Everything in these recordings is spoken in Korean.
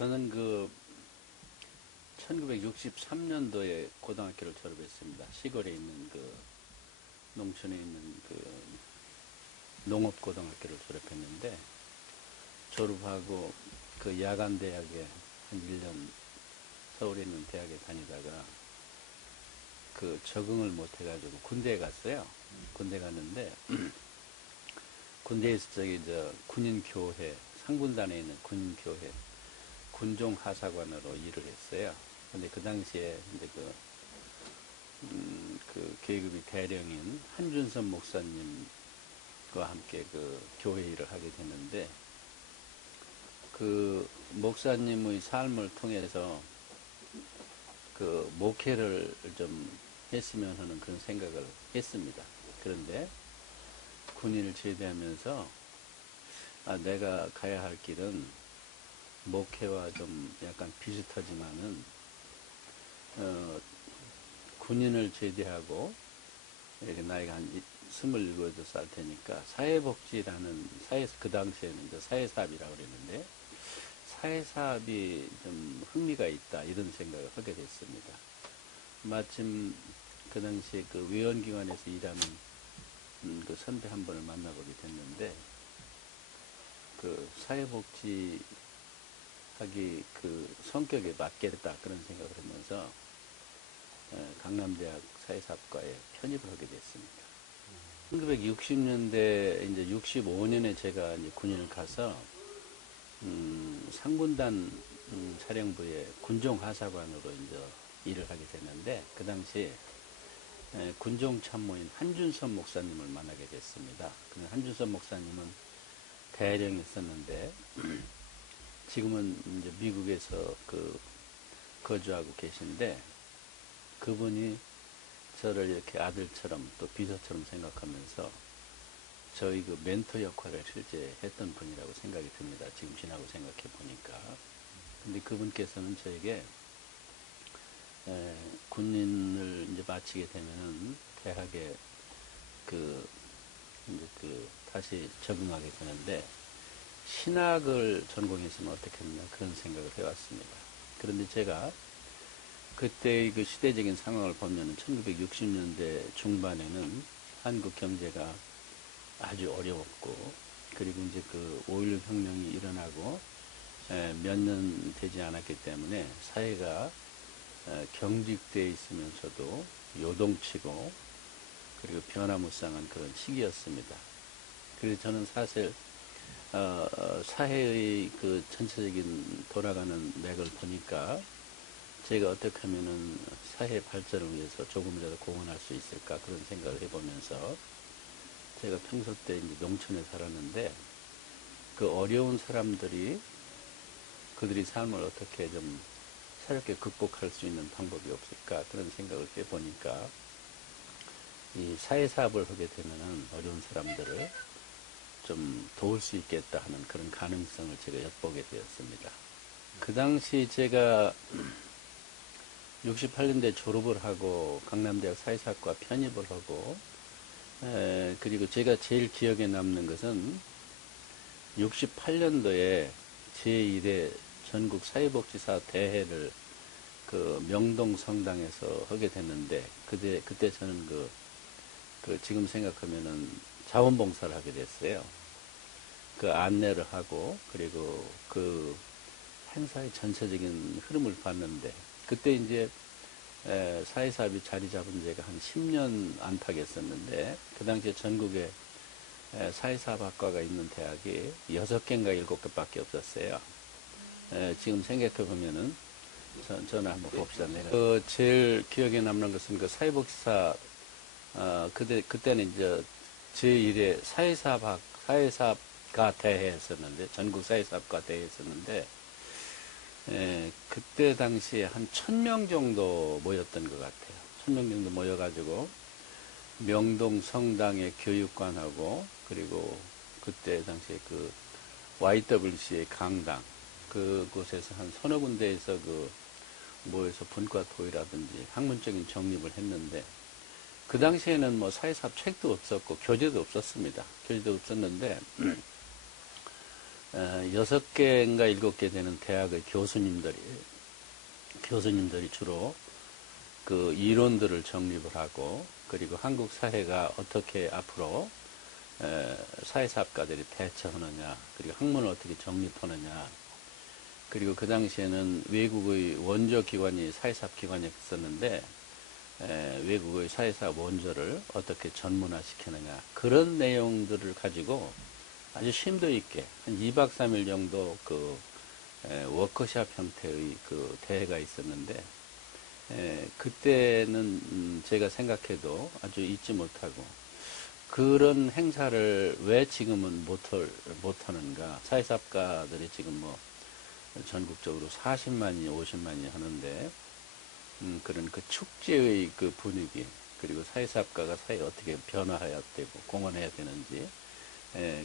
저는 1963년도에 고등학교를 졸업했습니다. 시골에 있는 농촌에 있는 농업고등학교를 졸업했는데, 졸업하고 야간 대학에 한 1년 서울에 있는 대학에 다니다가 적응을 못 해가지고 군대에 갔어요. 군대 갔는데, 군대에서 군인교회, 상군단에 있는 군인교회, 군종하사관으로 일을 했어요. 근데 그 당시에 이제 계급이 대령인 한준섭 목사님과 함께 교회 일을 하게 됐는데, 목사님의 삶을 통해서 목회를 좀 했으면 하는 그런 생각을 했습니다. 그런데 군인을 제대하면서 내가 가야 할 길은 목회와 좀 약간 비슷하지만은 군인을 제대하고 이렇게 나이가 한 27, 8살 테니까 사회복지라는 그 당시에는 이제 사회사업이라고 그랬는데, 사회사업이 좀 흥미가 있다 이런 생각을 하게 됐습니다. 마침 그 당시에 외원기관에서 일하는 선배 한 분을 만나보게 됐는데, 사회복지 하기 성격에 맞겠다 그런 생각을 하면서 강남대학 사회사업과에 편입을 하게 됐습니다. 1960년대 이제 65년에 제가 이제 군인을 가서 상군단 사령부의 군종하사관으로 이제 일을 하게 됐는데, 그 당시 군종참모인 한준섭 목사님을 만나게 됐습니다. 한준섭 목사님은 대령이었었는데 지금은 이제 미국에서 거주하고 계신데, 그분이 저를 이렇게 아들처럼 또 비서처럼 생각하면서 저희 멘토 역할을 실제 했던 분이라고 생각이 듭니다. 지금 지나고 생각해 보니까. 근데 그분께서는 저에게 군인을 이제 마치게 되면은 대학에 다시 적응하게 되는데, 신학을 전공했으면 어떻겠나 그런 생각을 해왔습니다. 그런데 제가 그때의 시대적인 상황을 보면 1960년대 중반에는 한국 경제가 아주 어려웠고, 그리고 이제 5.16 혁명이 일어나고 몇 년 되지 않았기 때문에 사회가 경직되어 있으면서도 요동치고 그리고 변화무쌍한 그런 시기였습니다. 그래서 저는 사실 사회의 전체적인 돌아가는 맥을 보니까 제가 어떻게 하면은 사회 발전을 위해서 조금이라도 공헌할 수 있을까 그런 생각을 해보면서, 제가 평소 때 이제 농촌에 살았는데 어려운 사람들이 그들이 삶을 어떻게 좀 새롭게 극복할 수 있는 방법이 없을까 그런 생각을 해보니까, 이 사회사업을 하게 되면은 어려운 사람들을 좀 도울 수 있겠다 하는 그런 가능성을 제가 엿보게 되었습니다. 그 당시 제가 68년대 졸업을 하고 강남대학 사회사학과 편입을 하고, 그리고 제가 제일 기억에 남는 것은 68년도에 제1회 전국 사회복지사 대회를 명동 성당에서 하게 됐는데, 그때 저는 지금 생각하면은 자원봉사를 하게 됐어요. 안내를 하고, 그리고 행사의 전체적인 흐름을 봤는데, 그때 이제 사회사업이 자리 잡은 지가 한 10년 안팎이었었는데, 그 당시에 전국에 사회사업학과가 있는 대학이 6개인가 7개밖에 없었어요. 지금 생각해 보면은 전화 한번 봅시다. 내가 제일 기억에 남는 것은 사회복지사, 그때는 이제 제1회 사회사업가 대회였었는데, 전국 사회사업가 대회였었는데, 그때 당시에 한 1000명 정도 모였던 것 같아요. 1000명 정도 모여가지고 명동 성당의 교육관하고, 그리고 그때 당시에 YWCA 강당 그곳에서 한 서너 군데에서 모여서 분과 토의라든지 학문적인 정립을 했는데, 그 당시에는 뭐 사회사업 책도 없었고 교재도 없었습니다. 교재도 없었는데 6개인가 7개 되는 대학의 교수님들이 주로 그 이론들을 정립을 하고, 그리고 한국 사회가 어떻게 앞으로 사회사업가들이 대처하느냐, 그리고 학문을 어떻게 정립하느냐, 그리고 그 당시에는 외국의 원조 기관이 사회사업 기관이었었는데, 외국의 사회사업 원조를 어떻게 전문화시키느냐, 그런 내용들을 가지고 아주 심도 있게 한 2박 3일 정도 그 워크숍 형태의 그 대회가 있었는데, 그때는 제가 생각해도 아주 잊지 못하고, 그런 행사를 왜 지금은 못하는가. 사회사업가들이 지금 뭐 전국적으로 40만이, 50만이 하는데, 그런 그 축제의 그 분위기, 그리고 사회사업가가 사회에 어떻게 변화해야 되고 공헌해야 되는지,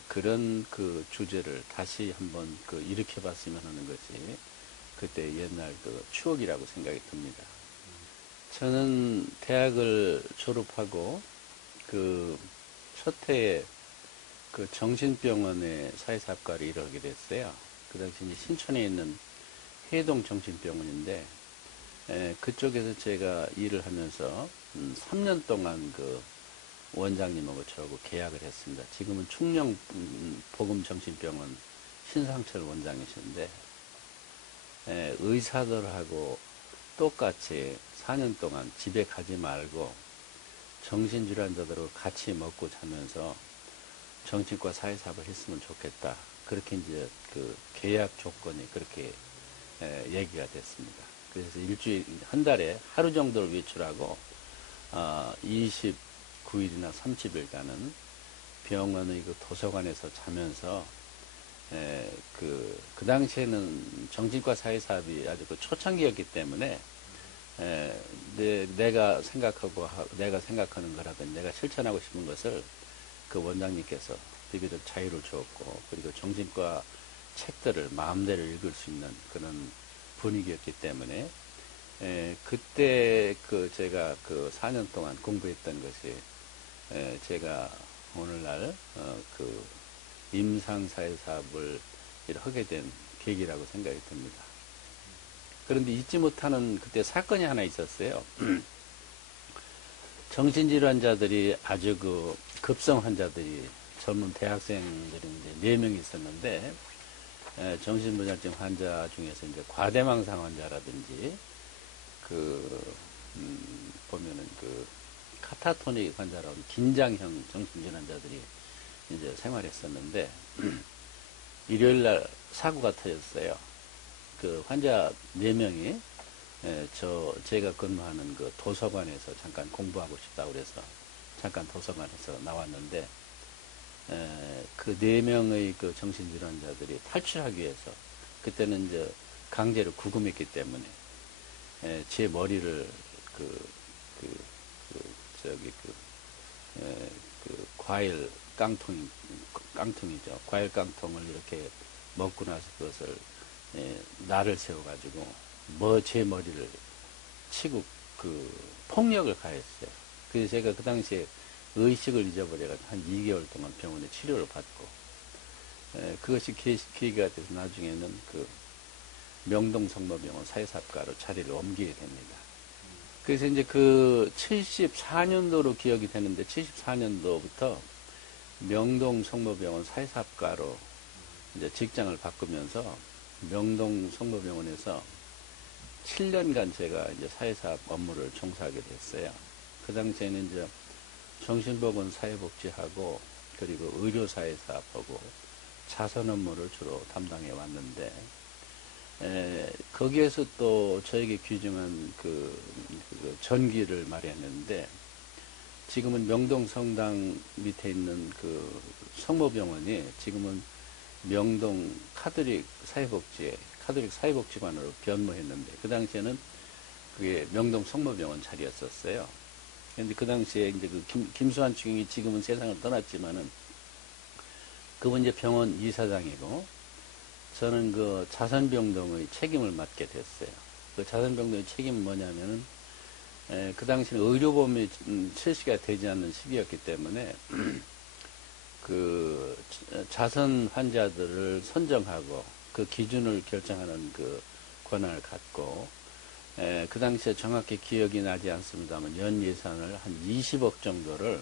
그런 그 주제를 다시 한번 그 일으켜 봤으면 하는 것이 그때 옛날 그 추억이라고 생각이 듭니다. 저는 대학을 졸업하고 그 첫 해에 그 정신병원의 사회사업가를 일하게 됐어요. 그 당시 이제 신촌에 있는 해동 정신병원인데, 그쪽에서 제가 일을 하면서 3년 동안 그 원장님하고 저하고 계약을 했습니다. 지금은 충령 복음정신병원 신상철 원장이신데, 의사들하고 똑같이 4년 동안 집에 가지 말고 정신질환자들하고 같이 먹고 자면서 정신과 사회사업을 했으면 좋겠다. 그렇게 이제 그 계약 조건이 그렇게 얘기가 됐습니다. 그래서 한 달에 하루 정도를 외출하고 29일이나 30일간은 병원의 그 도서관에서 자면서, 그 당시에는 정신과 사회사업이 아주 그 초창기였기 때문에, 내가 생각하는 거라든지 내가 실천하고 싶은 것을 그 원장님께서 비교적 자유를 주었고, 그리고 정신과 책들을 마음대로 읽을 수 있는 그런 분위기였기 때문에, 그때 그 제가 그 4년 동안 공부했던 것이, 제가 오늘날 그 임상사회사업을 하게 된 계기라고 생각이 듭니다. 그런데 잊지 못하는 그때 사건이 하나 있었어요. 정신질환자들이 아주 그 급성 환자들이, 젊은 대학생들이 이제 4명이 있었는데, 정신분열증 환자 중에서 이제 과대망상 환자라든지, 보면은 그 카타토닉 환자라는 긴장형 정신질환자들이 이제 생활했었는데, 일요일날 사고가 터졌어요. 그 환자 4명이 제가 근무하는 그 도서관에서 잠깐 공부하고 싶다고 그래서 잠깐 도서관에서 나왔는데, 그 4명의 그 정신질환자들이 탈출하기 위해서, 그때는 이제 강제로 구금했기 때문에, 제 머리를 과일 깡통이죠. 과일 깡통을 이렇게 먹고 나서 그것을 날을 세워가지고 제 머리를 치고 그 폭력을 가했어요. 그래서 제가 그 당시에 의식을 잊어버려가지고 한 2개월 동안 병원에 치료를 받고, 그것이 계기가 돼서 나중에는 그 명동성모병원 사회사업가로 자리를 옮기게 됩니다. 그래서 이제 그 74년도로 기억이 되는데, 74년도부터 명동성모병원 사회사업가로 이제 직장을 바꾸면서 명동성모병원에서 7년간 제가 이제 사회사업 업무를 종사하게 됐어요. 그 당시에는 이제 정신보건 사회복지하고, 그리고 의료사회사업하고 자선 업무를 주로 담당해 왔는데, 거기에서 또 저에게 귀중한 그 전기를 마련했는데, 지금은 명동성당 밑에 있는 그 성모병원이 지금은 명동 카톨릭 사회복지관으로 변모했는데, 그 당시에는 그게 명동 성모병원 자리였었어요. 근데 그 당시에 이제 그 김수환 총장이 지금은 세상을 떠났지만은, 그분 이제 병원 이사장이고, 저는 그 자선병동의 책임을 맡게 됐어요. 그 자선병동의 책임은 뭐냐면은, 그 당시는 의료보험이 실시가 되지 않는 시기였기 때문에, 그 자선 환자들을 선정하고 그 기준을 결정하는 그 권한을 갖고, 그 당시에 정확히 기억이 나지 않습니다만 연 예산을 한 20억 정도를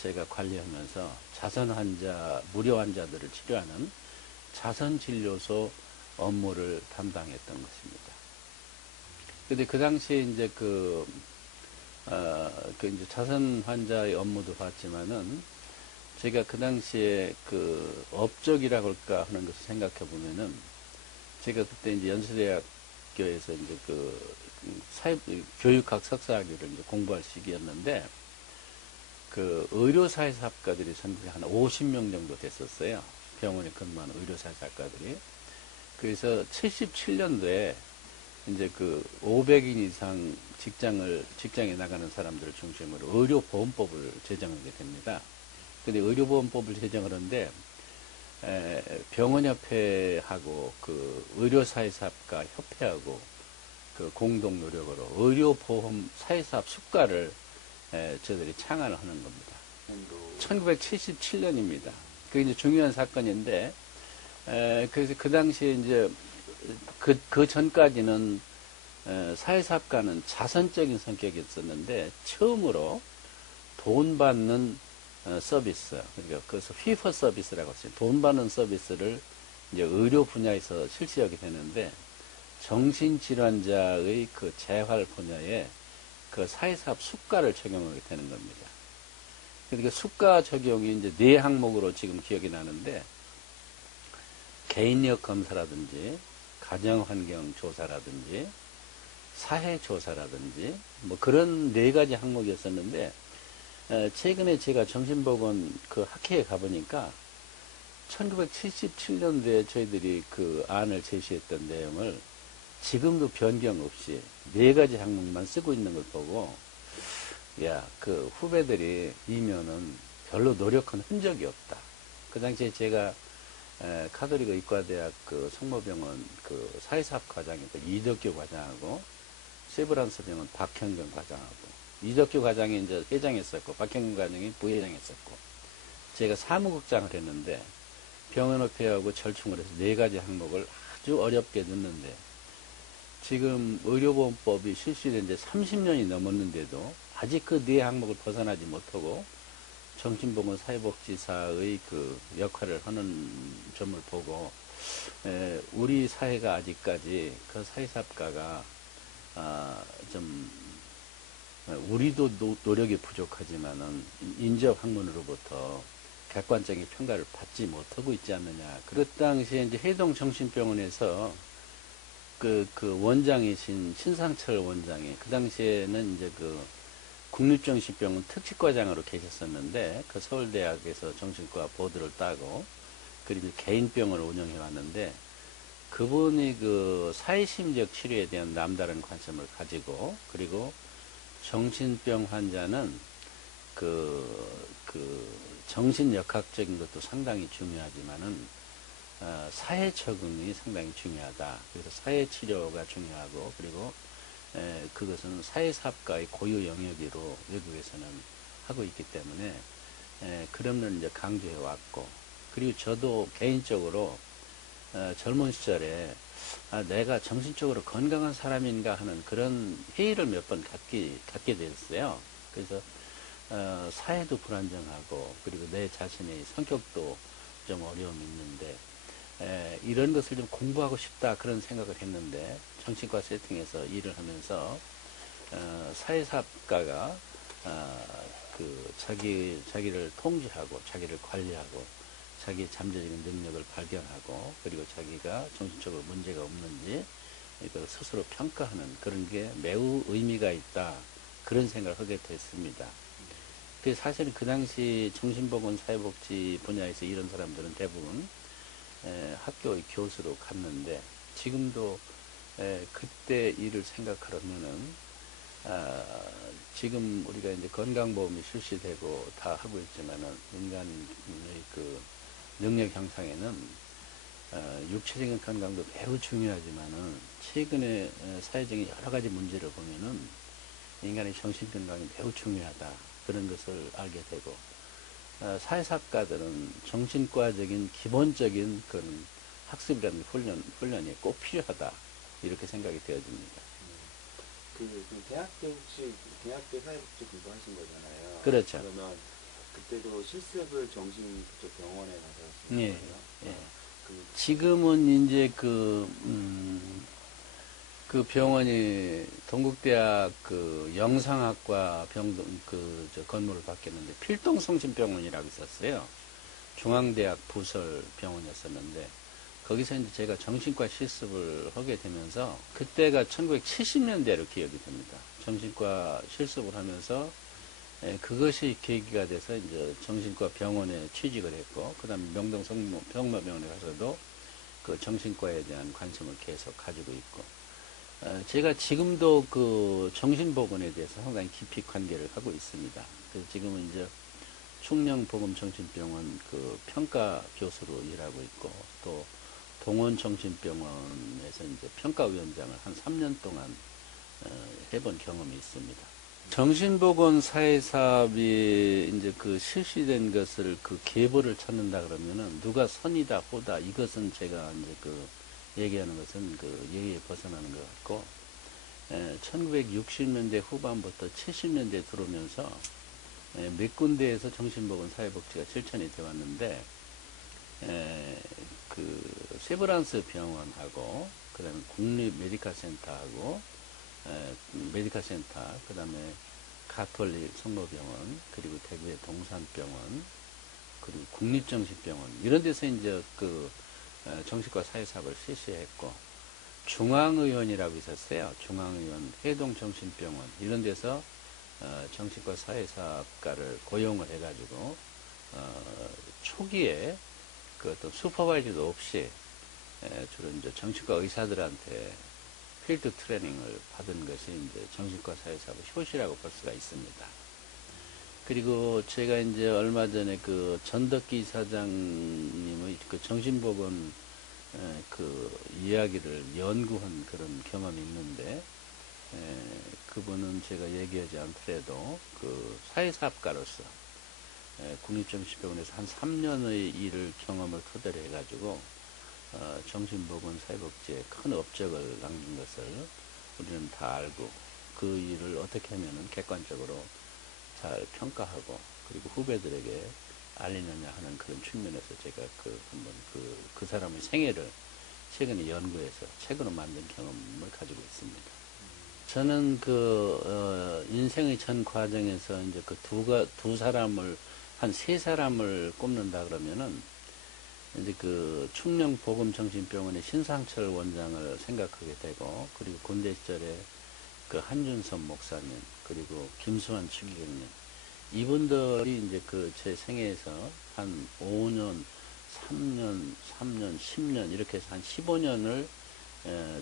제가 관리하면서 자선 환자, 무료 환자들을 치료하는 자선 진료소 업무를 담당했던 것입니다. 근데 그 당시에 이제 이제 자선 환자의 업무도 봤지만은 제가 그 당시에 그 업적이라고 할까 하는 것을 생각해 보면은 제가 그때 이제 연세대학교에서 이제 교육학 석사학위를 이제 공부할 시기였는데 그 의료사회사학과들이 전국에 한 50명 정도 됐었어요. 병원에 근무하는 의료사회사학과들이. 그래서 77년도에 이제 500인 이상 직장에 나가는 사람들을 중심으로 의료보험법을 제정하게 됩니다. 근데 의료보험법을 제정하는데, 병원협회하고 의료사회사업가 협회하고 공동 노력으로 의료보험 사회사업 수과를 저희들이 창안을 하는 겁니다. 1977년입니다. 그게 이제 중요한 사건인데, 그래서 그 당시에 이제 그 전까지는 사회사업가는 자선적인 성격이었었는데 처음으로 돈 받는 서비스, 그러니까 그래서 휘퍼 서비스라고 했어요. 돈 받는 서비스를 이제 의료 분야에서 실시하게 되는데 정신질환자의 그 재활 분야에 그 사회사업 수가를 적용하게 되는 겁니다. 그러니까 수가 적용이 이제 4항목으로 지금 기억이 나는데 개인력 검사라든지 가정환경 조사라든지 사회조사라든지 뭐 그런 4가지 항목이었었는데 최근에 제가 정신보건 학회에 가보니까 1977년도에 저희들이 그 안을 제시했던 내용을 지금도 변경 없이 4가지 항목만 쓰고 있는 걸 보고 야, 후배들이 이면은 별로 노력한 흔적이 없다. 그 당시에 제가 카톨릭 의과대학 성모병원 사회사업 과장이었던 이덕규 과장하고 세브란스 병원 박형경 과장하고 이덕규 과장이 이제 회장했었고 박형경 과장이 부회장했었고 제가 사무국장을 했는데 병원협회하고 절충을 해서 4가지 항목을 아주 어렵게 넣는데 지금 의료보험법이 실시된 지 30년이 넘었는데도 아직 그 4항목을 벗어나지 못하고 정신보건 사회복지사의 역할을 하는 점을 보고 우리 사회가 아직까지 그 사회사업가가 우리도 노력이 부족하지만은 인접 학문으로부터 객관적인 평가를 받지 못하고 있지 않느냐. 그 당시에 이제 해동정신병원에서 원장이신 신상철 원장이 그 당시에는 이제 국립정신병원 특식과장으로 계셨었는데 서울대학에서 정신과 보드를 따고 그리고 개인병원을 운영해 왔는데 그분이 사회심리적 치료에 대한 남다른 관심을 가지고 그리고 정신병 환자는 정신역학적인 것도 상당히 중요하지만은 사회 적응이 상당히 중요하다. 그래서 사회 치료가 중요하고 그리고 그것은 사회사업가의 고유 영역으로 외국에서는 하고 있기 때문에 그런 걸 이제 강조해 왔고 그리고 저도 개인적으로 젊은 시절에 내가 정신적으로 건강한 사람인가 하는 그런 회의를 몇 번 갖게 됐어요. 그래서 사회도 불안정하고 그리고 내 자신의 성격도 좀 어려움이 있는데 이런 것을 좀 공부하고 싶다 그런 생각을 했는데 정신과 세팅에서 일을 하면서 사회사업가가 자기를 통제하고 자기를 관리하고 자기 잠재적인 능력을 발견하고 그리고 자기가 정신적으로 문제가 없는지 이걸 스스로 평가하는 그런 게 매우 의미가 있다 그런 생각을 하게 됐습니다. 그 사실은 그 당시 정신보건 사회복지 분야에서 이런 사람들은 대부분 학교의 교수로 갔는데 지금도 그때 일을 생각하면은 지금 우리가 이제 건강보험이 실시되고 다 하고 있지만은 인간의 능력 향상에는 육체적인 건강도 매우 중요하지만은 최근에 사회적인 여러 가지 문제를 보면은 인간의 정신 건강이 매우 중요하다 그런 것을 알게 되고 사회사학과들은 정신과적인 기본적인 그런 학습이라는 훈련이 꼭 필요하다. 이렇게 생각이 되어집니다. 대학 때 혹시 대학 때 사회복지 공부하신 거잖아요. 그렇죠. 그러면 그때도 실습을 정신 그쪽 병원에 가서 하신 예, 거예요? 예. 그, 지금은 이제 그 병원이 동국대학 그 영상학과 건물을 바뀌었는데 필동성심병원이라고 있었어요. 중앙대학 부설 병원이었었는데 거기서 이제 제가 정신과 실습을 하게 되면서 그때가 1970년대로 기억이 됩니다. 정신과 실습을 하면서 그것이 계기가 돼서 이제 정신과 병원에 취직을 했고 그다음에 명동 성모병원에 가서도 그 정신과에 대한 관심을 계속 가지고 있고 제가 지금도 그 정신보건에 대해서 상당히 깊이 관계를 하고 있습니다. 그래서 지금은 이제 충령보건정신병원 그 평가 교수로 일하고 있고 또 동원정신병원에서 이제 평가위원장을 한 3년 동안 해본 경험이 있습니다. 정신보건 사회사업이 이제 그 실시된 것을 그 계보를 찾는다 그러면은 누가 선이다 호다 이것은 제가 이제 그 얘기하는 것은 그 예의에 벗어나는 것 같고 1960년대 후반부터 70년대 들어오면서 몇 군데에서 정신보건 사회복지가 실천이 되어 왔는데 그 세브란스 병원하고 그다음에 국립 메디칼센터하고 메디칼센터 그다음에 가톨릭 성모병원 그리고 대구의 동산병원 그리고 국립정신병원 이런 데서 이제 그 정신과 사회사업을 실시했고 중앙의원이라고 있었어요. 중앙의원 해동정신병원 이런 데서 정신과 사회사업가를 고용을 해가지고 초기에 그 어떤 슈퍼바이저도 없이 주로 이제 정신과 의사들한테 필드 트레이닝을 받은 것이 이제 정신과 사회사업 효시라고 볼 수가 있습니다. 그리고 제가 이제 얼마 전에 그 전덕기 사장님의 그 정신보건 그 이야기를 연구한 그런 경험이 있는데 그분은 제가 얘기하지 않더라도 그 사회사업가로서 국립정신병원에서 한 3년의 일을 경험을 토대로 해가지고 정신보건 사회복지에 큰 업적을 남긴 것을 우리는 다 알고 그 일을 어떻게 하면은 객관적으로 잘 평가하고 그리고 후배들에게 알리느냐 하는 그런 측면에서 제가 한번 그 사람의 생애를 최근에 연구해서 책으로 만든 경험을 가지고 있습니다. 저는 인생의 전 과정에서 이제 두 사람을, 한 세 사람을 꼽는다 그러면은, 이제 충령보금정신병원의 신상철 원장을 생각하게 되고, 그리고 군대 시절에 그 한준섭 목사님, 그리고 김수환 추기경님, 이분들이 이제 제 생애에서 한 5년, 3년, 10년, 이렇게 해서 한 15년을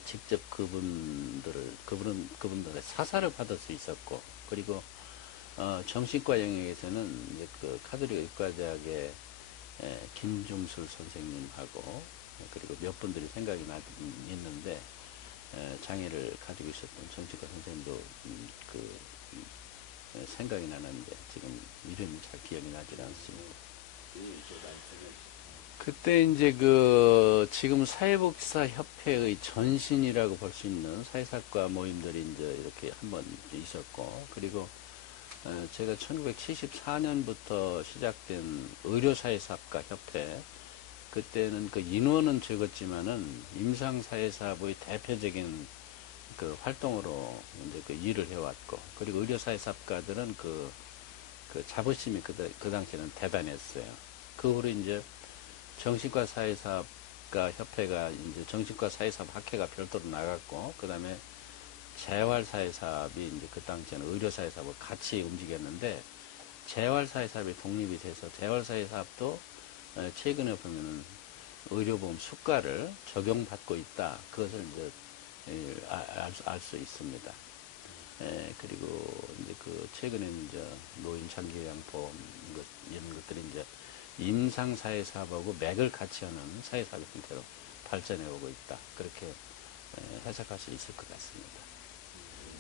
직접 그분들의 사사를 받을 수 있었고, 그리고, 정신과 영역에서는 이제 카톨릭 의과대학의 김중술 선생님하고, 그리고 몇 분들이 생각이 있는데, 장애를 가지고 있었던 정신과 선생님도, 생각이 나는데, 지금 이름이 잘 기억이 나질 않습니다. 그때 이제 지금 사회복지사 협회의 전신이라고 볼 수 있는 사회사학과 모임들이 이제 이렇게 한번 있었고, 그리고 제가 1974년부터 시작된 의료사회사학과 협회, 그때는 인원은 적었지만은 임상사회사업의 대표적인 활동으로 이제 일을 해왔고, 그리고 의료사회사업가들은 자부심이 그 당시에는 대단했어요. 그 후로 이제 정신과 사회사업가 협회가 이제 정신과 사회사업 학회가 별도로 나갔고, 그 다음에 재활사회사업이 이제 그 당시에는 의료사회사업을 같이 움직였는데, 재활사회사업이 독립이 돼서 재활사회사업도 최근에 보면은 의료보험 수가를 적용받고 있다. 그것을 이제 알 수 있습니다. 그리고 이제 최근에는 이제 노인 장기요양보험 이런 것들이 이제 임상사회사업하고 맥을 같이 하는 사회사업 형태로 발전해 오고 있다. 그렇게 해석할 수 있을 것 같습니다.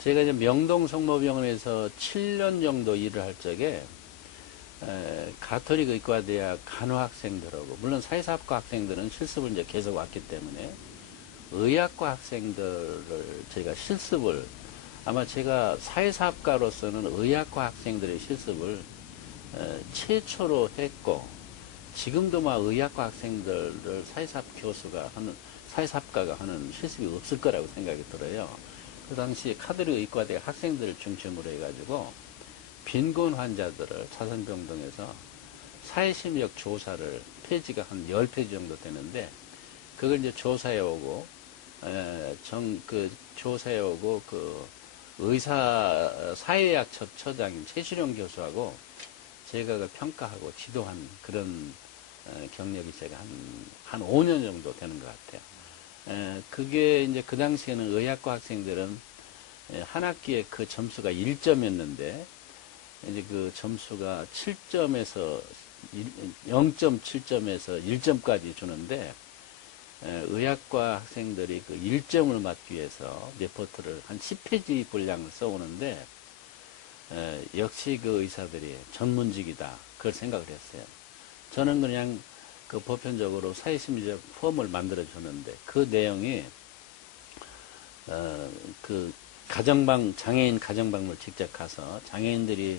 제가 이제 명동 성모병원에서 7년 정도 일을 할 적에 가톨릭 의과대학 간호 학생들하고, 물론 사회사학과 학생들은 실습을 이제 계속 왔기 때문에 의학과 학생들을 저희가 실습을, 아마 제가 사회사학과로서는 의학과 학생들의 실습을 최초로 했고, 지금도 막 의학과 학생들을 사회사학과가 하는 실습이 없을 거라고 생각이 들어요. 그 당시 카톨릭 의과대학 학생들을 중심으로 해가지고 빈곤 환자들을 차선병동에서 사회심리학 조사를, 페이지가 한 10페이지 정도 되는데, 그걸 이제 조사해 오고, 조사해 오고, 사회의학 처장인 최시룡 교수하고 제가 그 평가하고 지도한 그런 경력이 제가 한 5년 정도 되는 것 같아요. 그게 이제 그 당시에는 의학과 학생들은 한 학기에 그 점수가 1점이었는데, 이제 그 점수가 7점에서 0.7점에서 1점까지 주는데, 의학과 학생들이 그 1점을 맞기 위해서 레포트를 한 10페이지 분량을 써오는데, 역시 그 의사들이 전문직이다, 그걸 생각을 했어요. 저는 그냥 그 보편적으로 사회심리적 폼을 만들어 주는데, 그 내용이 장애인 가정방을 직접 가서 장애인들이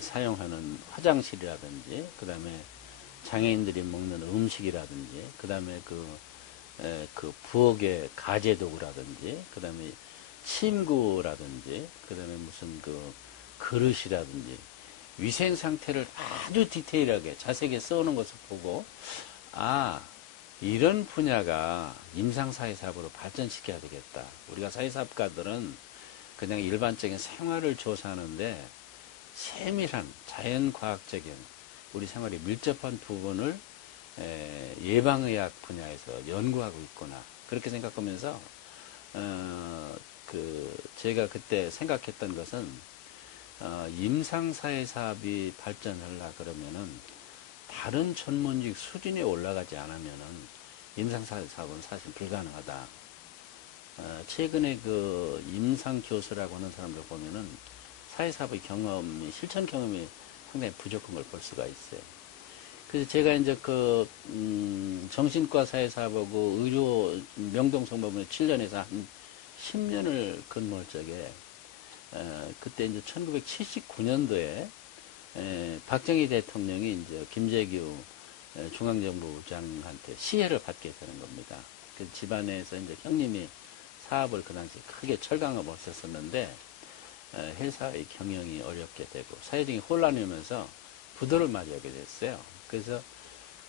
사용하는 화장실이라든지, 그 다음에 장애인들이 먹는 음식이라든지, 그 다음에 그 부엌의 가재도구라든지, 그 다음에 침구라든지, 그 다음에 무슨 그릇이라든지, 위생 상태를 아주 디테일하게 자세하게 써오는 것을 보고, 이런 분야가 임상사회사업으로 발전시켜야 되겠다. 우리가 사회사업가들은 그냥 일반적인 생활을 조사하는데 세밀한 자연과학적인 우리 생활에 밀접한 부분을 예방의학 분야에서 연구하고 있구나, 그렇게 생각하면서 제가 그때 생각했던 것은 임상사회사업이 발전하려 그러면은 다른 전문직 수준에 올라가지 않으면은 임상사회사업은 사실 불가능하다. 최근에 그 임상교수라고 하는 사람들 보면은 사회사업의 실천 경험이 상당히 부족한 걸 볼 수가 있어요. 그래서 제가 이제 정신과 사회사업하고 의료 명동성모병원에 7년에서 한 10년을 근무할 적에, 그때 이제 1979년도에 박정희 대통령이 이제 김재규 중앙정부장한테 시해를 받게 되는 겁니다. 그 집안에서 이제 형님이 사업을 그 당시 크게 철강업을 했었는데, 회사의 경영이 어렵게 되고 사회적인 혼란이 오면서 부도를 맞이하게 됐어요. 그래서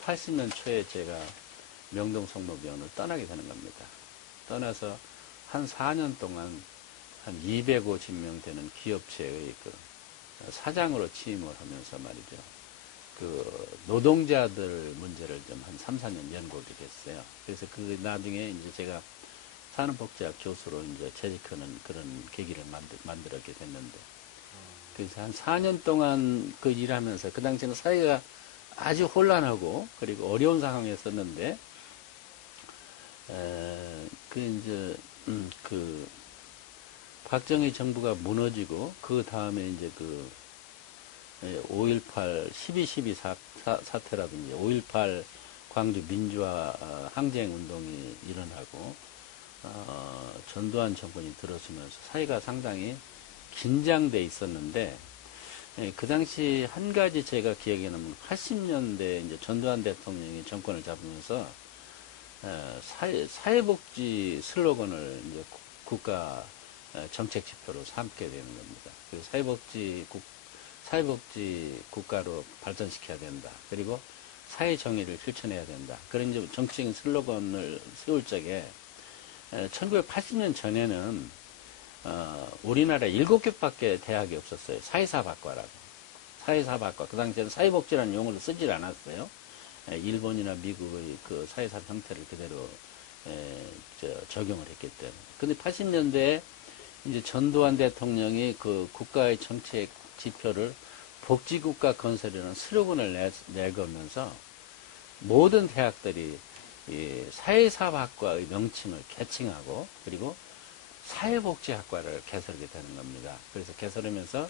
80년 초에 제가 명동성모병원을 떠나게 되는 겁니다. 떠나서 한 4년 동안 한 250명 되는 기업체의 사장으로 취임을 하면서 말이죠. 노동자들 문제를 좀 한 3, 4년 연구하게 됐어요. 그래서 나중에 이제 제가 산업복지학 교수로 이제 재직하는 그런 계기를 만들었게 됐는데, 그래서 한 4년 동안 일하면서, 그 당시에는 사회가 아주 혼란하고 그리고 어려운 상황이었었는데, 박정희 정부가 무너지고, 그 다음에 이제 5.18, 12.12 사태라든지, 5.18 광주 민주화 항쟁 운동이 일어나고, 전두환 정권이 들어서면서 사회가 상당히 긴장돼 있었는데, 그 당시 한 가지 제가 기억에 남는 80년대 이제 전두환 대통령이 정권을 잡으면서 사회복지 슬로건을 이제 국가 정책 지표로 삼게 되는 겁니다. 그래서 사회복지 국가로 발전시켜야 된다. 그리고 사회 정의를 실천해야 된다. 그런 이제 정치적인 슬로건을 세울 적에 1980년 전에는 우리나라에 7개밖에 대학이 없었어요. 사회사학과라고. 사회사학과. 그 당시에는 사회복지라는 용어를 쓰질 않았어요. 일본이나 미국의 그 사회사업 형태를 그대로 적용을 했기 때문에. 근데 80년대에 이제 전두환 대통령이 그 국가의 정책 지표를 복지국가 건설이라는 슬로건을 내걸면서 모든 대학들이 이 사회사업학과의 명칭을 개칭하고, 그리고 사회복지학과를 개설하게 되는 겁니다. 그래서 개설하면서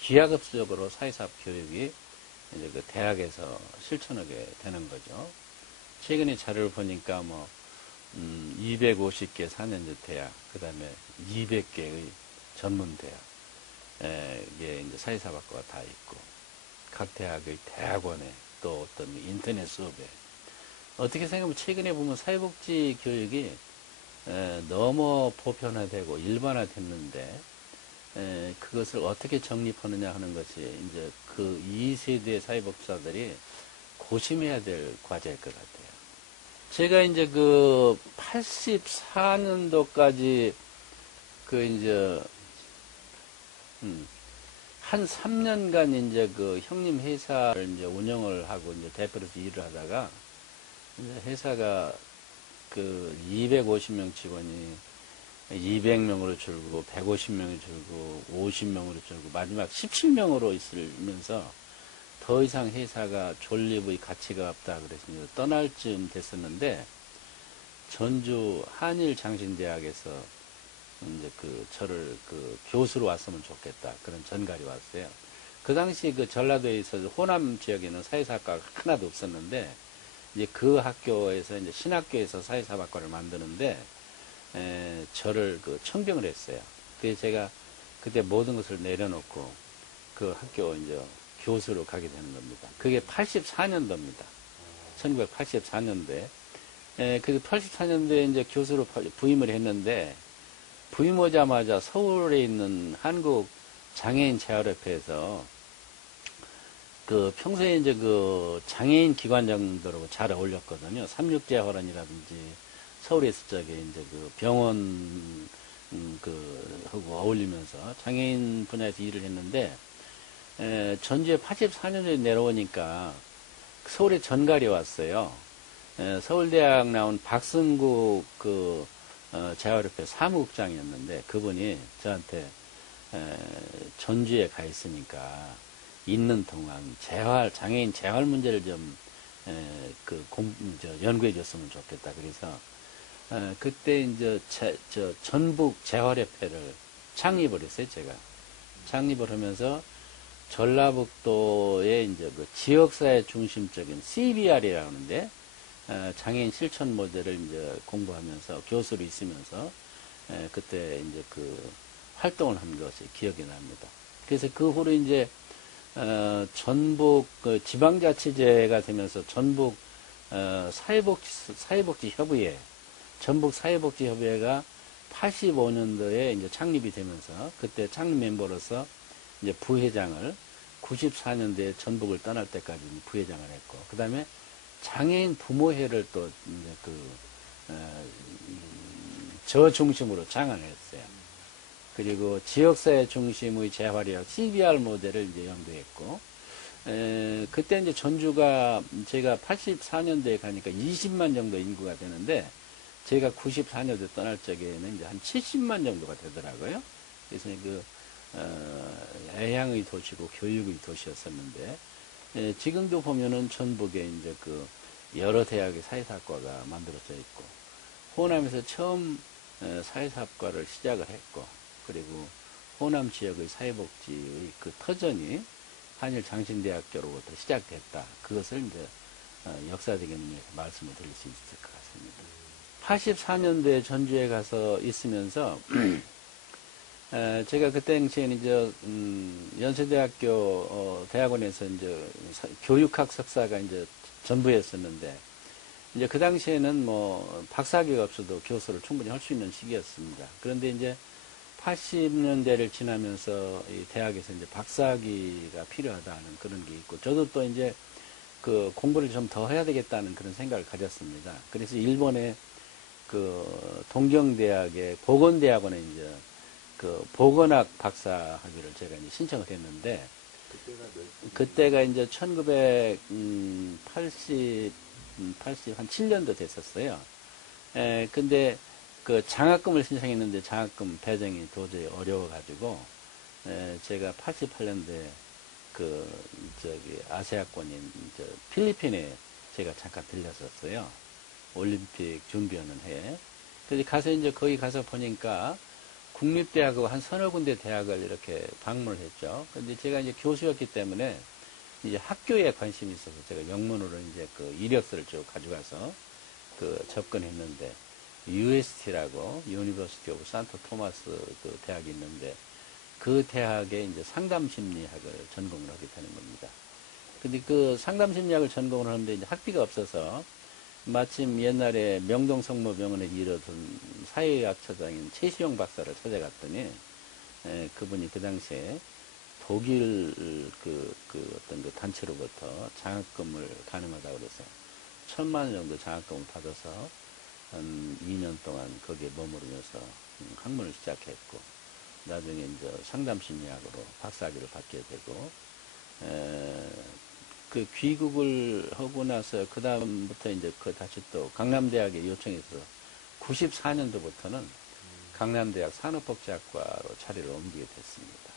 기하급수적으로 사회사업 교육이 이제 그 대학에서 실천하게 되는 거죠. 최근에 자료를 보니까 250개 4년제 대학, 그 다음에 200개의 전문 대학, 이게 이제 사회사학과가 다 있고, 각 대학의 대학원에 또 어떤 인터넷 수업에, 어떻게 생각하면 최근에 보면 사회복지 교육이 너무 보편화되고 일반화됐는데, 그것을 어떻게 정립하느냐 하는 것이 이제 그 2세대 사회복지사들이 고심해야 될 과제일 것 같아요. 제가 이제 그 84년도까지 그 이제 한 3년간 이제 그 형님 회사를 이제 운영을 하고 이제 대표로서 일을 하다가 이제 회사가 그 250명 직원이 200명으로 줄고 150명이 줄고 50명으로 줄고 마지막 17명으로 있으면서 더 이상 회사가 존립의 가치가 없다 그래서 떠날 쯤 됐었는데 전주 한일장신대학에서 이제 그 저를 그 교수로 왔으면 좋겠다 그런 전갈이 왔어요. 그 당시 그 전라도에 있어서 호남 지역에는 사회사학과가 하나도 없었는데 이제 그 학교에서 이제 신학교에서 사회사학과를 만드는데 저를 그 청빙을 했어요. 그래서 제가 그때 모든 것을 내려놓고 그 학교 이제 교수로 가게 되는 겁니다. 그게 84년도입니다. 1984년도에. 그 84년도에 이제 교수로 부임을 했는데, 부임하자마자 서울에 있는 한국 장애인 재활협회에서 그 평소에 이제 그 장애인 기관장들하고 잘 어울렸거든요. 삼육재활원이라든지 서울에 있을 적에 이제 그 병원 하고 어울리면서 장애인 분야에서 일을 했는데, 전주에 84년도에 내려오니까 서울에 전갈이 왔어요. 서울대학 나온 박승국 재활협회 사무국장이었는데 그분이 저한테 전주에 가 있으니까 있는 동안 장애인 재활 문제를 좀 연구해 줬으면 좋겠다. 그래서 그때 이제 전북 재활협회를 창립을 했어요. 제가 창립을 하면서 전라북도의 이제 그 지역사회 중심적인 CBR이라고 하는데, 장애인 실천 모델을 이제 공부하면서 교수로 있으면서, 그때 이제 그 활동을 한 것이 기억이 납니다. 그래서 그 후로 이제, 전북 그 지방자치제가 되면서 전북, 사회복지협의회, 전북 사회복지협의회가 85년도에 이제 창립이 되면서 그때 창립 멤버로서 이제 부회장을 94년도에 전북을 떠날 때까지 부회장을 했고, 그 다음에 장애인 부모회를 또 이제 저 중심으로 장을 했어요. 그리고 지역사회 중심의 재활의학 CBR 모델을 이제 연구했고, 그때 이제 전주가 제가 84년도에 가니까 20만 정도 인구가 되는데, 제가 94년도에 떠날 적에는 이제 한 70만 정도가 되더라고요. 그래서 애향의 도시고 교육의 도시였었는데, 지금도 보면은 전북에 이제 그 여러 대학의 사회사학과가 만들어져 있고, 호남에서 처음 사회사학과를 시작을 했고, 그리고 호남 지역의 사회복지의 그 터전이 한일장신대학교로부터 시작됐다. 그것을 이제 역사적인 의미에서 말씀을 드릴 수 있을 것 같습니다. 84년도에 전주에 가서 있으면서 제가 그때 당시에는 이제 연세대학교 대학원에서 이제 교육학 석사가 이제 전부였었는데, 이제 그 당시에는 뭐 박사학위가 없어도 교수를 충분히 할 수 있는 시기였습니다. 그런데 이제 80년대를 지나면서 이 대학에서 이제 박사학위가 필요하다는 그런 게 있고, 저도 또 이제 그 공부를 좀 더 해야 되겠다는 그런 생각을 가졌습니다. 그래서 일본의 그 동경대학의 보건대학원에 이제 그 보건학 박사학위를 제가 이제 신청을 했는데, 그때가 이제 1980, 한 7년도 됐었어요. 근데 그 장학금을 신청했는데 장학금 배정이 도저히 어려워가지고, 제가 88년도에 아시아권인 필리핀에 제가 잠깐 들렸었어요. 올림픽 준비하는 해에. 그래서 가서 이제 거기 가서 보니까 국립대학하고 한 서너 군데 대학을 이렇게 방문을 했죠. 근데 제가 이제 교수였기 때문에 이제 학교에 관심이 있어서 제가 영문으로 이제 그 이력서를 쭉 가져가서 그 접근했는데, UST라고 유니버시티 오브 산토 토마스 그 대학이 있는데, 그 대학에 이제 상담심리학을 전공을 하게 되는 겁니다. 근데 그 상담심리학을 전공을 하는데 이제 학비가 없어서 마침 옛날에 명동성모병원에 일하던 사회학처장인 최시영 박사를 찾아갔더니, 그분이 그 당시에 독일 어떤 그 단체로부터 장학금을 가능하다고 그래서 1,000만 원 정도 장학금을 받아서 한 2년 동안 거기에 머무르면서 학문을 시작했고, 나중에 이제 상담심리학으로 박사학위를 받게 되고, 그 귀국을 하고 나서 그 다음부터 이제 그 다시 또 강남대학에 요청해서 94년도부터는 강남대학 산업복지학과로 자리를 옮기게 됐습니다.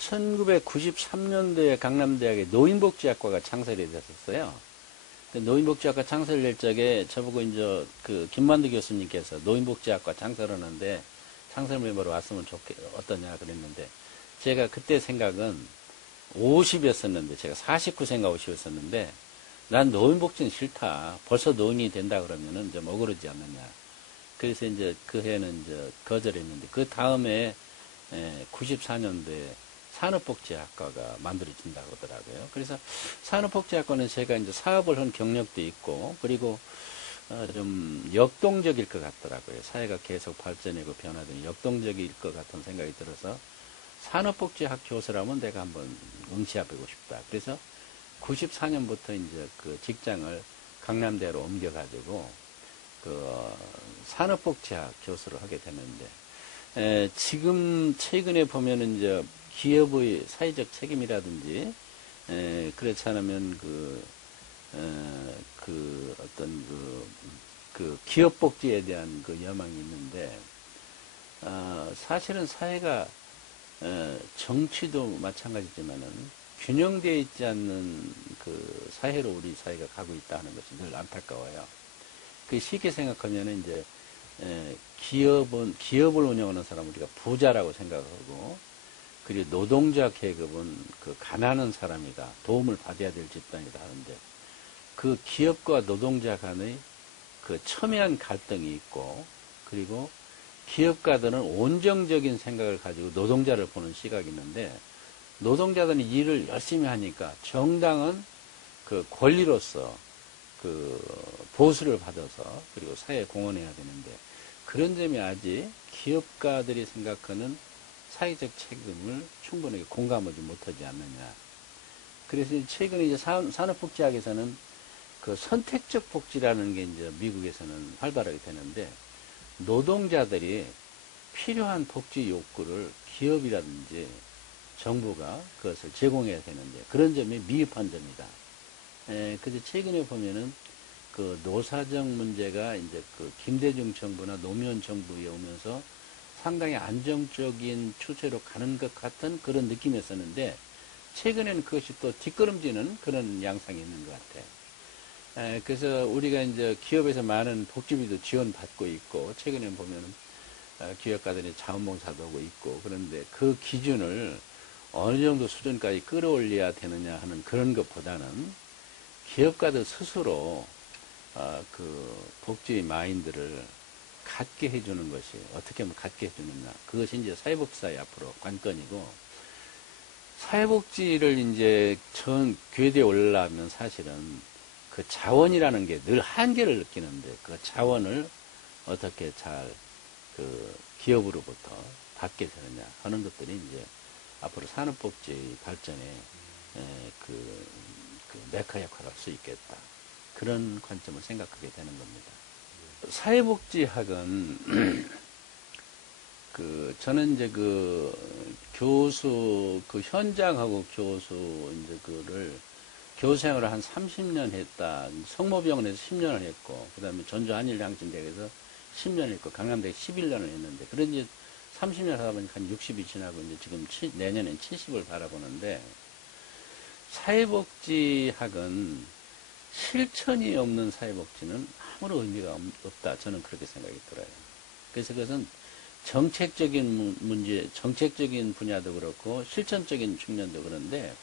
1993년도에 강남대학에 노인복지학과가 창설이 됐었어요. 노인복지학과 창설될 적에 저보고 이제 그 김만두 교수님께서 노인복지학과 창설하는데 창설 멤버로 왔으면 어떠냐 그랬는데, 제가 그때 생각은 50이었었는데, 제가 49세인가 50이었었는데, 난 노인복지는 싫다. 벌써 노인이 된다 그러면은 좀 억울하지 않느냐. 그래서 이제 그 해는 이제 거절했는데, 그 다음에 94년도에 산업복지학과가 만들어진다고 하더라고요. 그래서 산업복지학과는 제가 이제 사업을 한 경력도 있고, 그리고 좀 역동적일 것 같더라고요. 사회가 계속 발전하고 변화되는 역동적일 것 같은 생각이 들어서 산업복지학 교수라면 내가 한번 응시해보고 싶다. 그래서 94년부터 이제 그 직장을 강남대로 옮겨가지고 그 산업복지학 교수를 하게 되는데, 지금 최근에 보면은 이제 기업의 사회적 책임이라든지, 그렇지 않으면 어떤 그 기업 복지에 대한 그 여망이 있는데, 사실은 사회가 정치도 마찬가지지만은 균형되어 있지 않는 그 사회로 우리 사회가 가고 있다 하는 것이 늘 안타까워요. 그 쉽게 생각하면은 이제 기업을 운영하는 사람은 우리가 부자라고 생각하고, 그리고 노동자 계급은 그 가난한 사람이다, 도움을 받아야 될 집단이다 하는데, 그 기업과 노동자 간의 그 첨예한 갈등이 있고, 그리고 기업가들은 온정적인 생각을 가지고 노동자를 보는 시각이 있는데, 노동자들은 일을 열심히 하니까 정당은 그 권리로서 그 보수를 받아서 그리고 사회에 공헌해야 되는데, 그런 점이 아직 기업가들이 생각하는 사회적 책임을 충분하게 공감하지 못하지 않느냐. 그래서 최근에 이제 산업복지학에서는 그 선택적 복지라는 게 이제 미국에서는 활발하게 되는데, 노동자들이 필요한 복지 욕구를 기업이라든지 정부가 그것을 제공해야 되는데, 그런 점이 미흡한 점이다. 그래서 최근에 보면은 그 노사정 문제가 이제 그 김대중 정부나 노무현 정부에 오면서 상당히 안정적인 추세로 가는 것 같은 그런 느낌이었었는데, 최근에는 그것이 또 뒷걸음지는 그런 양상이 있는 것 같아요. 그래서 우리가 이제 기업에서 많은 복지비도 지원받고 있고, 최근에 보면은 기업가들이 자원봉사도 하고 있고, 그런데 그 기준을 어느 정도 수준까지 끌어올려야 되느냐 하는 그런 것보다는 기업가들 스스로 그 복지 마인드를 갖게 해주는 것이, 어떻게 하면 갖게 해주느냐, 그것이 이제 사회복지사의 앞으로 관건이고, 사회복지를 이제 전 궤도에 올라가면 사실은 그 자원이라는 게 늘 한계를 느끼는데, 그 자원을 어떻게 잘 그 기업으로부터 받게 되느냐 하는 것들이 이제 앞으로 산업복지 발전에 그 메카 역할을 할 수 있겠다, 그런 관점을 생각하게 되는 겁니다. 사회복지학은 저는 이제 교수 현장하고 교수 이제 교수 생활을 한 30년 했다. 성모병원에서 10년을 했고, 그 다음에 전주 한일양신대학에서 10년 했고, 강남대에 11년을 했는데, 그런 이제 30년 하다 보니까 한 60이 지나고, 이제 지금 내년엔 70을 바라보는데, 사회복지학은 실천이 없는 사회복지는 아무런 의미가 없다. 저는 그렇게 생각이 들어요. 그래서 그것은 정책적인 문제, 정책적인 분야도 그렇고, 실천적인 측면도 그런데,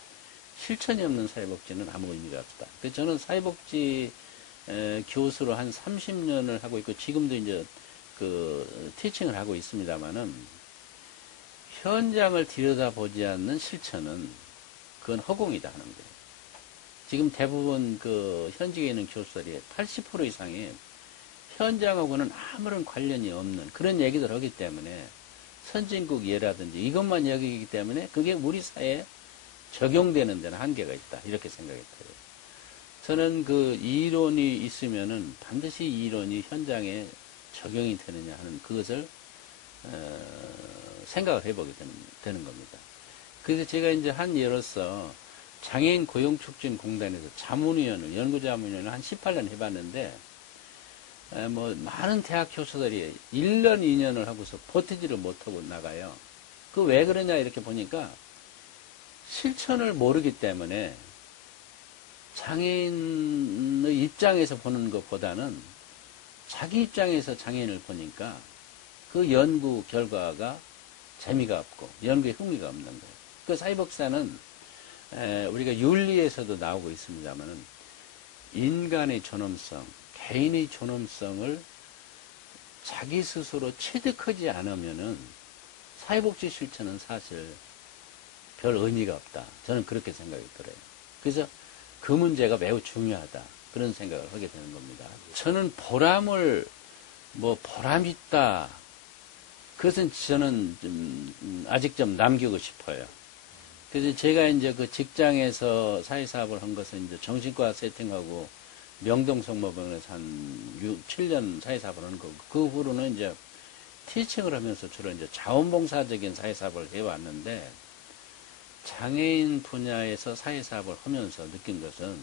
실천이 없는 사회복지는 아무 의미가 없다. 그래서 저는 사회복지 교수로 한 30년을 하고 있고 지금도 이제 그 티칭을 하고 있습니다만은 현장을 들여다보지 않는 실천은 그건 허공이다 하는 거예요. 지금 대부분 그 현직에 있는 교수들이 80% 이상이 현장하고는 아무런 관련이 없는 그런 얘기들 하기 때문에 선진국 예라든지 이것만 여기기 때문에 그게 우리 사회에 적용되는 데는 한계가 있다. 이렇게 생각이 들어요. 저는 그 이론이 있으면은 반드시 이 이론이 현장에 적용이 되느냐 하는 그것을 생각을 해보게 되는 겁니다. 그래서 제가 이제 한 예로서 장애인 고용촉진공단에서 자문위원을, 연구자문위원을 한 18년 해봤는데, 뭐, 많은 대학 교수들이 1년, 2년을 하고서 버티지를 못하고 나가요. 그 왜 그러냐, 이렇게 보니까, 실천을 모르기 때문에, 장애인의 입장에서 보는 것보다는, 자기 입장에서 장애인을 보니까, 그 연구 결과가 재미가 없고, 연구에 흥미가 없는 거예요. 그 사회복지사는 우리가 윤리에서도 나오고 있습니다만은 인간의 존엄성, 개인의 존엄성을 자기 스스로 체득하지 않으면은 사회복지 실천은 사실 별 의미가 없다. 저는 그렇게 생각이 들어요. 그래서 그 문제가 매우 중요하다. 그런 생각을 하게 되는 겁니다. 저는 보람을 보람 있다. 그것은 저는 아직 좀 남기고 싶어요. 그래서 제가 이제 그 직장에서 사회사업을 한 것은 이제 정신과 세팅하고 명동성모병원에서 한 7년 사회사업을 하는 거고, 그 후로는 이제 티칭을 하면서 주로 이제 자원봉사적인 사회사업을 해왔는데, 장애인 분야에서 사회사업을 하면서 느낀 것은,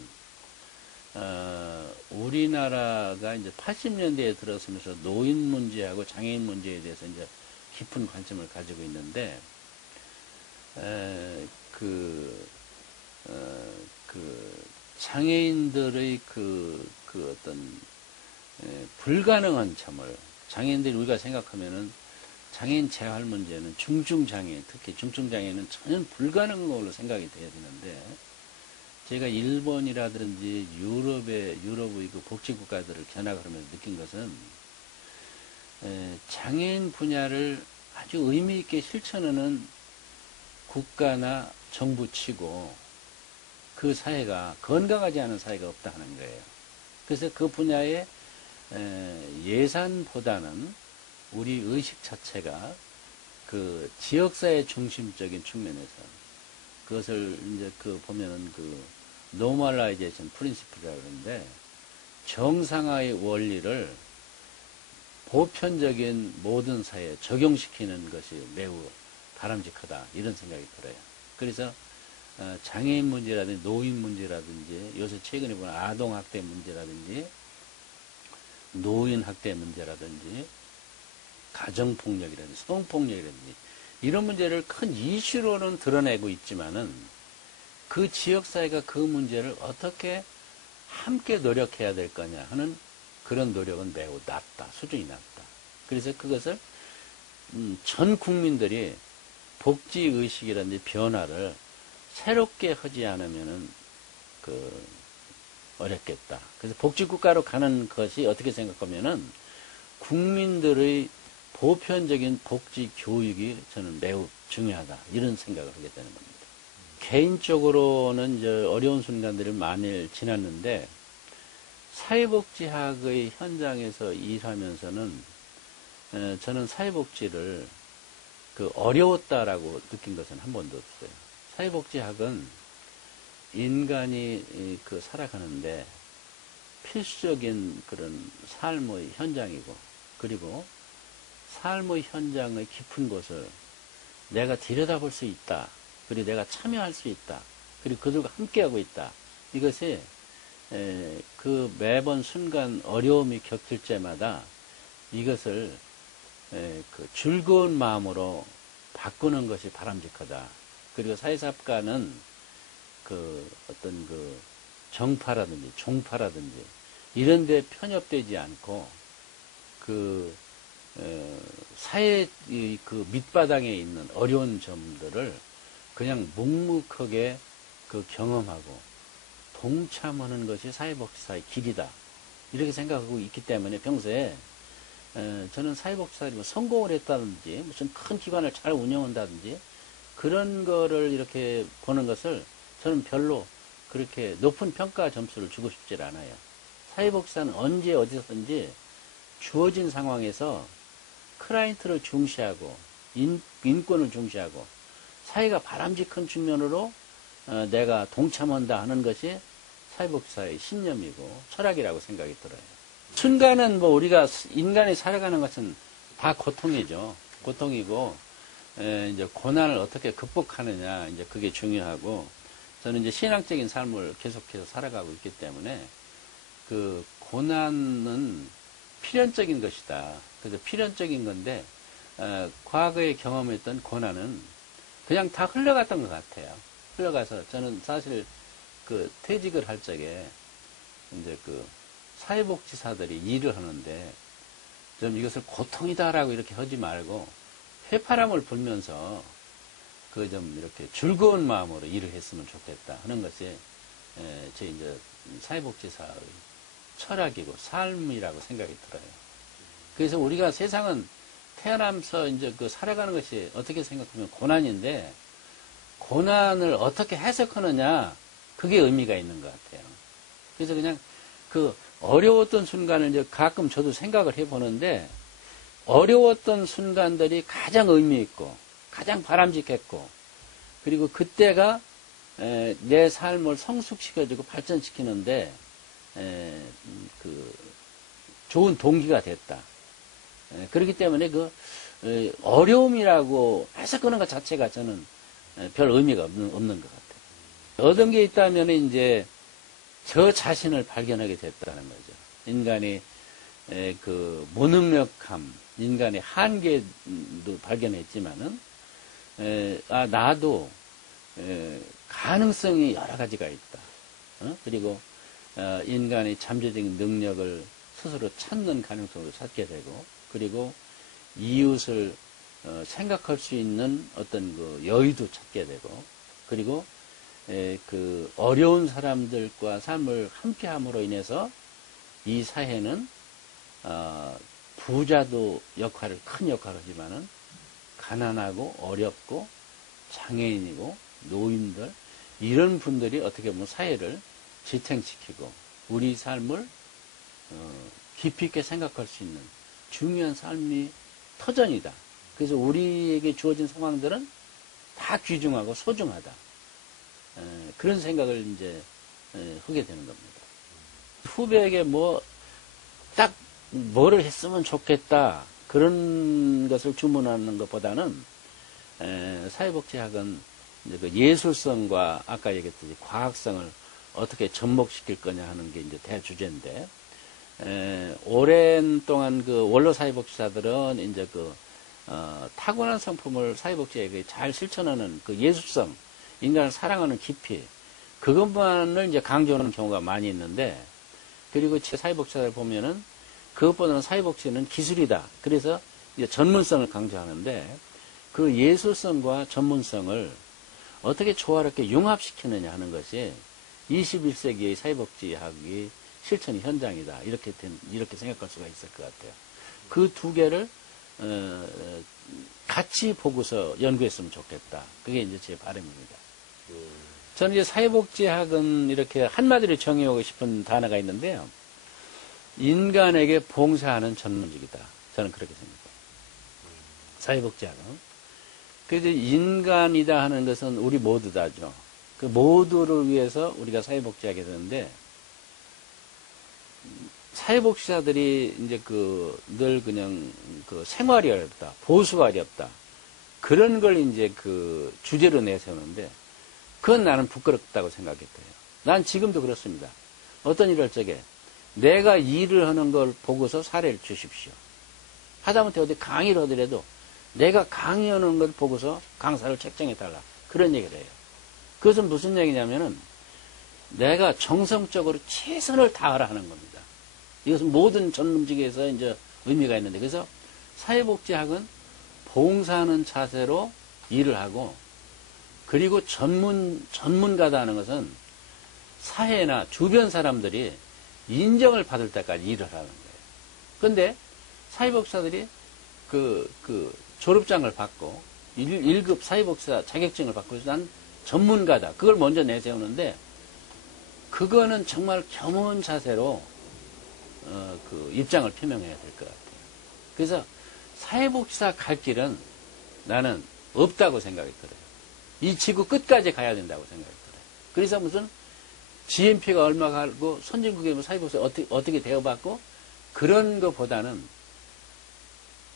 우리나라가 이제 80년대에 들어서면서 노인 문제하고 장애인 문제에 대해서 이제 깊은 관심을 가지고 있는데, 장애인들의 어떤, 불가능한 점을, 장애인들이 우리가 생각하면은, 장애인 재활 문제는 중증장애, 특히 중증장애는 전혀 불가능한 걸로 생각이 돼야 되는데, 제가 일본이라든지 유럽의 그 복지국가들을 견학을 하면서 느낀 것은, 장애인 분야를 아주 의미있게 실천하는 국가나 정부 치고 그 사회가 건강하지 않은 사회가 없다 하는 거예요. 그래서 그 분야의 예산보다는 우리 의식 자체가 그 지역사회 중심적인 측면에서 그것을 이제 보면은 노멀라이제이션 프린시플이라고 그러는데 정상화의 원리를 보편적인 모든 사회에 적용시키는 것이 매우 바람직하다 이런 생각이 들어요. 그래서 장애인 문제라든지 노인 문제라든지 요새 최근에 보는 아동학대 문제라든지 노인학대 문제라든지 가정폭력이라든지 성폭력이라든지 이런 문제를 큰 이슈로는 드러내고 있지만은 그 지역사회가 그 문제를 어떻게 함께 노력해야 될 거냐 하는 그런 노력은 매우 낮다. 수준이 낮다. 그래서 그것을 전 국민들이 복지의식이라든지 변화를 새롭게 하지 않으면은 어렵겠다. 그래서 복지국가로 가는 것이 어떻게 생각하면은 국민들의 보편적인 복지 교육이 저는 매우 중요하다. 이런 생각을 하게 되는 겁니다. 개인적으로는 이제 어려운 순간들을 많이 지났는데 사회복지학의 현장에서 일하면서는 저는 사회복지를 어려웠다라고 느낀 것은 한 번도 없어요. 사회복지학은 인간이 살아가는데 필수적인 그런 삶의 현장이고, 그리고 삶의 현장의 깊은 곳을 내가 들여다볼 수 있다. 그리고 내가 참여할 수 있다. 그리고 그들과 함께하고 있다. 이것이 매번 순간 어려움이 겹칠 때마다 이것을 즐거운 마음으로 바꾸는 것이 바람직하다. 그리고 사회사업가는 어떤 정파라든지 종파라든지 이런 데 편협되지 않고 사회 밑바닥에 있는 어려운 점들을 그냥 묵묵하게 그 경험하고 동참하는 것이 사회복지사의 길이다. 이렇게 생각하고 있기 때문에 평소에 저는 사회복지사들이 뭐 성공을 했다든지 무슨 큰 기관을 잘 운영한다든지 그런 거를 이렇게 보는 것을 저는 별로 그렇게 높은 평가 점수를 주고 싶질 않아요. 사회복지사는 언제 어디서든지 주어진 상황에서 클라이언트를 중시하고 인권을 중시하고 사회가 바람직한 측면으로 내가 동참한다 하는 것이 사회복지사의 신념이고 철학이라고 생각이 들어요. 순간은 뭐 우리가 인간이 살아가는 것은 다 고통이죠. 고통이고 이제 고난을 어떻게 극복하느냐 이제 그게 중요하고 저는 이제 신앙적인 삶을 계속해서 살아가고 있기 때문에 그 고난은 필연적인 것이다. 그래서 필연적인 건데 과거에 경험했던 고난은 그냥 다 흘러갔던 것 같아요. 흘러가서 저는 사실 그 퇴직을 할 적에 이제 그 사회복지사들이 일을 하는데 좀 이것을 고통이다라고 이렇게 하지 말고 휘파람을 불면서 그 좀 이렇게 즐거운 마음으로 일을 했으면 좋겠다 하는 것이 제 이제 사회복지사의 철학이고 삶이라고 생각이 들어요. 그래서 우리가 세상은 태어나면서 이제 그 살아가는 것이 어떻게 생각하면 고난인데 고난을 어떻게 해석하느냐 그게 의미가 있는 것 같아요. 그래서 그냥 그 어려웠던 순간을 이제 가끔 저도 생각을 해보는데 어려웠던 순간들이 가장 의미 있고 가장 바람직했고 그리고 그때가 내 삶을 성숙시켜주고 발전시키는데 그 좋은 동기가 됐다. 그렇기 때문에 그 어려움이라고 해석하는 것 자체가 저는 별 의미가 없는 것 같아요. 얻은 게 있다면 이제 저 자신을 발견하게 됐다는 거죠. 인간의 그 무능력함, 인간의 한계도 발견했지만은 나도 가능성이 여러 가지가 있다. 그리고 인간의 잠재적인 능력을 스스로 찾는 가능성을 찾게 되고 그리고 이웃을 생각할 수 있는 어떤 그 여유도 찾게 되고 그리고 그 어려운 사람들과 삶을 함께함으로 인해서 이 사회는 부자도 큰 역할을 하지만은 가난하고 어렵고 장애인이고 노인들 이런 분들이 어떻게 보면 사회를 지탱시키고 우리 삶을 깊이 있게 생각할 수 있는 중요한 삶이 터전이다. 그래서 우리에게 주어진 상황들은 다 귀중하고 소중하다. 그런 생각을 이제 하게 되는 겁니다. 후배에게 딱 뭐를 했으면 좋겠다. 그런 것을 주문하는 것보다는 사회복지학은 이제 그 예술성과 아까 얘기했듯이 과학성을 어떻게 접목시킬 거냐 하는 게 이제 대주제인데 오랜 동안 그 원로 사회복지사들은 이제 그 타고난 성품을 사회복지에 잘 실천하는 그 예술성, 인간을 사랑하는 깊이 그것만을 이제 강조하는 경우가 많이 있는데 그리고 사회복지사를 보면은 그것보다는 사회복지는 기술이다. 그래서 이제 전문성을 강조하는데 그 예술성과 전문성을 어떻게 조화롭게 융합시키느냐 하는 것이 21세기의 사회복지학의 실천 현장이다. 이렇게 생각할 수가 있을 것 같아요. 그 두 개를 같이 보고서 연구했으면 좋겠다. 그게 이제 제 바람입니다. 저는 이제 사회복지학은 이렇게 한마디로 정의하고 싶은 단어가 있는데요. 인간에게 봉사하는 전문직이다. 저는 그렇게 생각해요. 사회복지학은. 그래서 인간이다 하는 것은 우리 모두 다죠. 그 모두를 위해서 우리가 사회복지하게 되는데 사회복지사들이 이제 늘 그냥 생활이 어렵다, 보수가 어렵다 그런 걸 이제 그 주제로 내세우는데 그건 나는 부끄럽다고 생각했대요. 난 지금도 그렇습니다. 어떤 일을 할 적에 내가 일을 하는 걸 보고서 사례를 주십시오. 하다못해 어디 강의를 하더라도 내가 강의하는 걸 보고서 강사를 책정해달라. 그런 얘기를 해요. 그것은 무슨 얘기냐면은 내가 정성적으로 최선을 다하라 하는 겁니다. 이것은 모든 전문직에서 이제 의미가 있는데 그래서 사회복지학은 봉사하는 자세로 일을 하고 그리고 전문가다는 것은 사회나 주변 사람들이 인정을 받을 때까지 일을 하는 거예요. 근데 사회복지사들이 졸업장을 받고 1급 사회복지사 자격증을 받고 해서 난 전문가다. 그걸 먼저 내세우는데 그거는 정말 겸허한 자세로 입장을 표명해야 될 것 같아요. 그래서 사회복지사 갈 길은 나는 없다고 생각이 들어요. 이 지구 끝까지 가야 된다고 생각이 들어요. 그래서 무슨 GNP가 얼마 가고 선진국의 뭐 사회복지사 어떻게 대우받고 그런 것보다는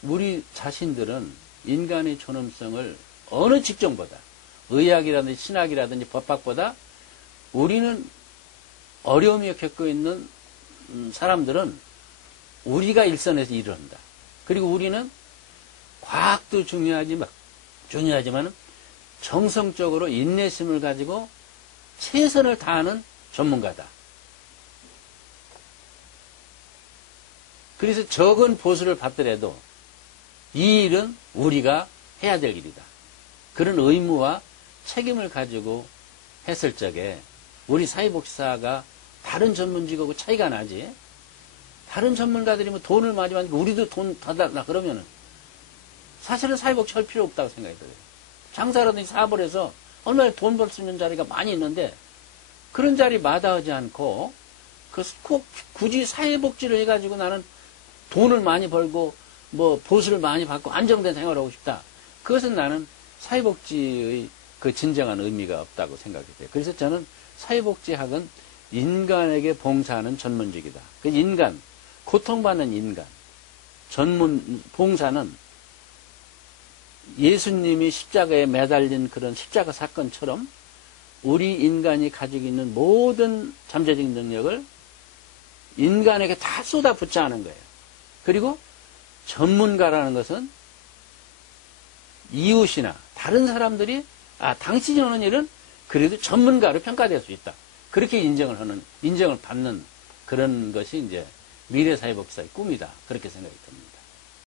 우리 자신들은 인간의 존엄성을 어느 직종보다 의학이라든지 신학이라든지 법학보다 우리는 어려움이 겪고 있는 사람들은 우리가 일선에서 일을 한다. 그리고 우리는 과학도 중요하지만 정성적으로 인내심을 가지고 최선을 다하는 전문가다. 그래서 적은 보수를 받더라도 이 일은 우리가 해야 될 일이다. 그런 의무와 책임을 가지고 했을 적에 우리 사회복지사가 다른 전문직하고 차이가 나지. 다른 전문가들이 뭐 돈을 많이 받으니까 우리도 돈 더 달라 그러면은 사실은 사회복지 할 필요 없다고 생각이 들어요. 장사라든지 사업을 해서 얼마나 돈 벌 수 있는 자리가 많이 있는데 그런 자리 마다하지 않고 꼭 굳이 사회복지를 해가지고 나는 돈을 많이 벌고 뭐 보수를 많이 받고 안정된 생활을 하고 싶다. 그것은 나는 사회복지의 그 진정한 의미가 없다고 생각이 돼요. 그래서 저는 사회복지학은 인간에게 봉사하는 전문직이다. 그 인간, 고통받는 인간, 봉사는 예수님이 십자가에 매달린 그런 십자가 사건처럼 우리 인간이 가지고 있는 모든 잠재적 능력을 인간에게 다 쏟아붓자 하는 거예요. 그리고 전문가라는 것은 이웃이나 다른 사람들이 당신이 하는 일은 그래도 전문가로 평가될 수 있다. 그렇게 인정을 받는 그런 것이 이제 미래사회복지사의 꿈이다. 그렇게 생각이 듭니다.